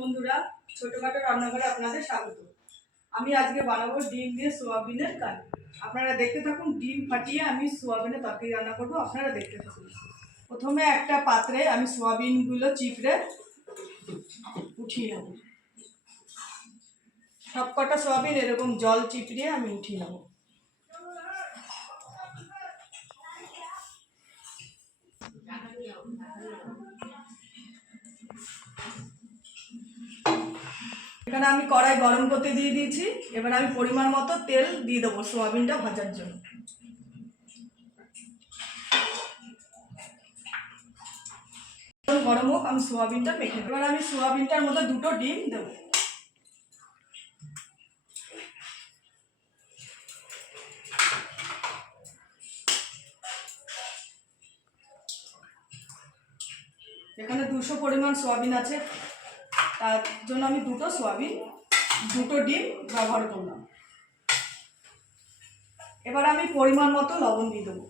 বন্ধুরা, ছোটখাটো রান্নাঘরে আপনাদের স্বাগত। আমি আজকে বানাবো ডিম দিয়ে সোয়াবিনের কারি। আপনারা দেখতে থাকুন, ডিম ফাটিয়ে আমি সোয়াবিনের তরকারি রান্না করব, আপনারা দেখতে থাকুন। প্রথমে একটা পাত্রে আমি সোয়াবিনগুলো চিপড়ে উঠিয়ে নেব। সব কটা সোয়াবিন এরকম জল চিপড়িয়ে আমি উঠিয়ে নেব। এখানে আমি কড়াই গরম করতে দিয়ে দিয়েছি। এবার আমি পরিমাণ মতো তেল দিয়ে দেবো সোয়াবিনটা ভাজার জন্য। গরম হোক, আমি সোয়াবিনটা মেখে এবার আমি সোয়াবিনটার মধ্যে দুটো ডিম দেবো। এখানে দুশো পরিমাণ সোয়াবিন আছে। তার জন্য আমি দুটো সোয়াবিন, দুটো ডিম ব্যবহার করলাম। এবার আমি পরিমাণ মতো লবণ দিয়ে দেবো।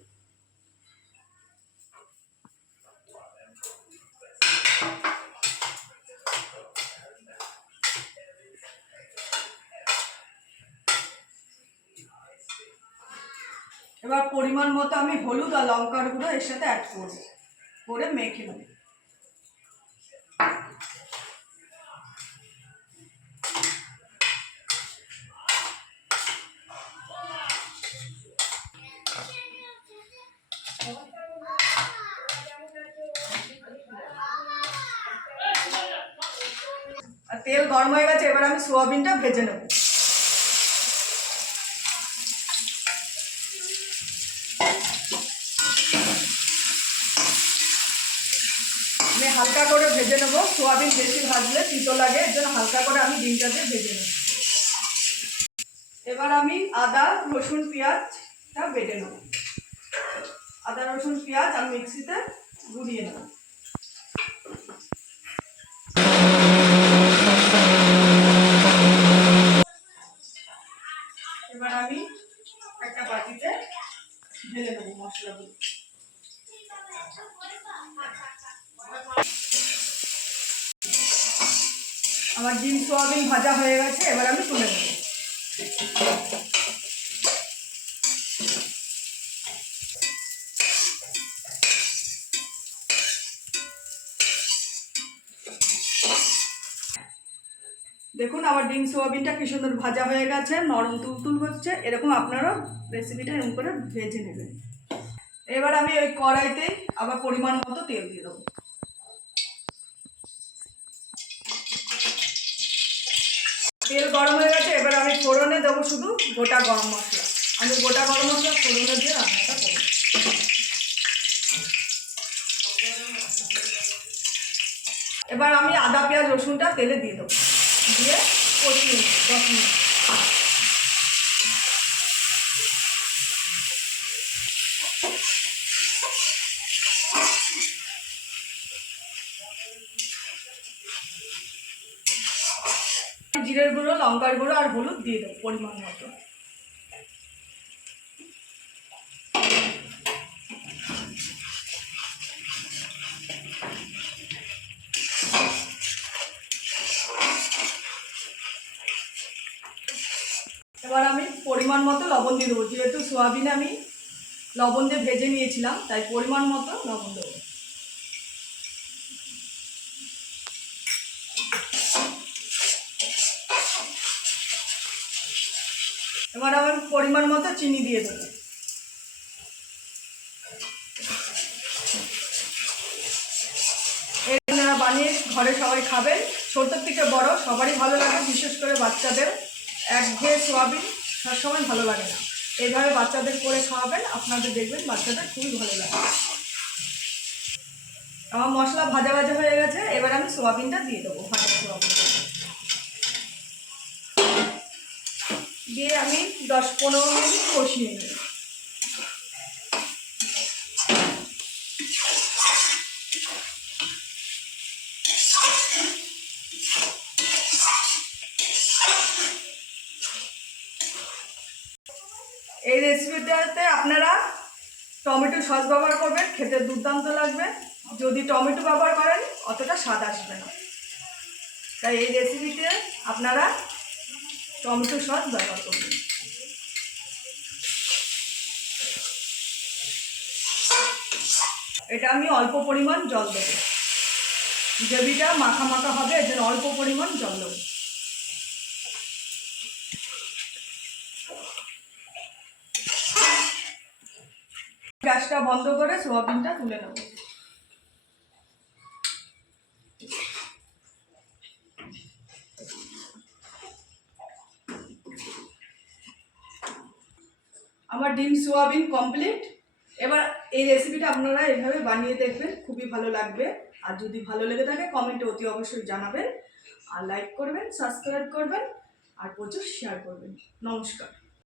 এবার পরিমাণ মতো আমি হলুদ আর লঙ্কার গুঁড়ো এর সাথে অ্যাড করব, করে মেখে নেব। তেল গরম হয়ে গেছে, এবার আমি সোয়াবিনটা ভেজে নেব। আমি হালকা করে ভেজে নেব। সোয়াবিন বেশি ভাজলে তিতো লাগে, এর জন্য হালকা করে আমি ডিমটাতে ভেজে নেব। এবার আমি আদা, রসুন, পেঁয়াজটা বেটে নেব। আদা, রসুন, পেঁয়াজ আমি মিক্সিতে গুঁড়িয়ে নেব। ঢেলে নেব মশলাগুলো আমার ডিম সোয়াবিন ভাজা হয়ে গেছে এবার আমি তুলে নেব। দেখুন, আমার ডিম সোয়াবিনটা কি সুন্দর ভাজা হয়ে গেছে, নরম তুলতুল হচ্ছে। এরকম আপনারাও রেসিপিটা এরকম করে ভেজে নেবেন। এবার আমি ওই কড়াইতে আবার পরিমাণ মতো তেল দিয়ে দেবো। তেল গরম হয়ে গেছে, এবার আমি ফোড়নে দেবো শুধু গোটা গরম মশলা। আমি গোটা গরম মশলা ফোড়নে দিয়ে রান্নাটা করব। এবার আমি আদা, পেঁয়াজ, রসুনটা তেলে দিয়ে দেবো। দিয়ে কষিয়ে দশ মিনিট। জিরের গুঁড়ো লঙ্কার গুঁড়ো আর হলুদ দিয়ে দেবো পরিমাণ মতো এবার আমি পরিমাণ মতো লবণ দিয়ে দেবো। যেহেতু সোয়াবিন আমি লবণ দিয়ে ভেজে নিয়েছিলাম, তাই পরিমাণ মতো লবণ দেবো। এবার আবার পরিমাণ মতো চিনি দিয়ে দেবো। বানিয়ে ঘরে সবাই খাবেন। ছোট থেকে বড়, সবারই ভালো লাগে, বিশেষ করে বাচ্চাদের। একঘেয়ে সোয়াবিন। সবসময় ভালো লাগে না। এইভাবে বাচ্চাদের করে খাওয়াবেন, আপনাদের দেখবেন বাচ্চাদের খুবই ভালো লাগে। আমার মশলা ভাজা ভাজা হয়ে গেছে, এবার আমি সোয়াবিনটা দিয়ে দেবো, ভাজা সোয়াবিন। দিয়ে আমি দশ পনেরো মিনিট কষিয়ে নেব। রেসিপিটাতে আপনারা টমেটো সস ব্যবহার করবেন, খেতে দুর্দান্ত লাগবে। যদি টমেটো ব্যবহার করেন, অতটা স্বাদ আসবে না। তাই এই রেসিপিতে আপনারা টমেটো সস ব্যবহার করবেন। এটা আমি অল্প পরিমাণ জল দেবো। গ্রেভিটা মাখা মাখা হবে, এর অল্প পরিমাণ জল দেবো। গ্যাসটা বন্ধ করে সোয়াবিনটা তুলে নেব। আমার ডিম সোয়াবিন কমপ্লিট। এবার এই রেসিপিটা আপনারা এভাবে বানিয়ে দেখবেন, খুবই ভালো লাগবে। আর যদি ভালো লেগে থাকে কমেন্টে অতি অবশ্যই জানাবেন। আর লাইক করবেন সাবস্ক্রাইব করবেন, আর প্রচুর শেয়ার করবেন। নমস্কার।